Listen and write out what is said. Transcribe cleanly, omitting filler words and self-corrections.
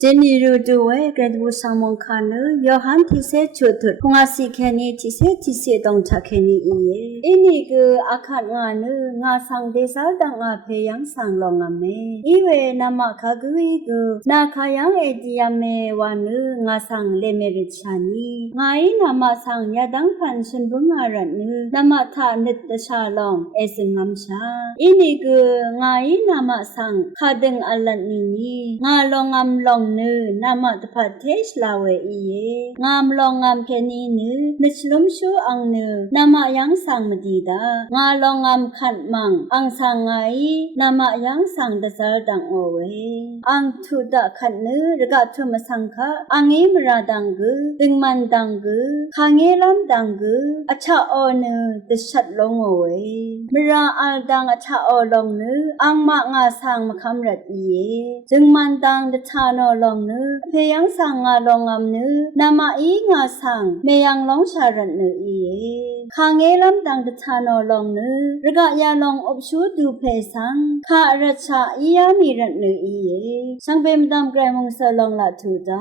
เจนี่รูดูเวกระดูสามองคานุยอหันที่เสจุดพงอาศิแค่นี้ที่เสต้องชักแค่นี้เองอินี่คืออาคารงานุงาสังเดซาดังอาเพยังสังลองอเมอีเวนามาคากุยกุนาคายังเอติยาเมวานุงาสังเลเมริชานีงาอินามาสังยาดังพันชุนบุงารันนุนามาทานิตชาลองเอสิงามชาอินี่คืองาอินามาสังคาดึงอัลลันนีงาลองอำลองนูนามาตพัดเทชลาเวอีเยงามลองงามแค่นี้นูนิชลุมชูอังนูนามายังสังมดีดางาลองงามขัดมังอังสังไงนามายังสังเดซาดังโอเวอังทุดะขัดนูรกะทุมสังคะอังเอมราดังกุตึงมันดังกุขางเอลัมดังกุอชาโอนูเดชัดลงโอเวมราอัลดังอชาโอลงนูอังมะงาสังมะคำรัดอีเยจึงมันดังเดชานอลองนูเพยังสังงาลองงามนูนามาอีงาสังเมยังลองชารันนูอีขางเอลัมดังเดชานอลองนูรกะยาลองอบชูดูเพสังข้าราชาอียามีรันนูอีสังเปมดามไกรมงสลองละทูดา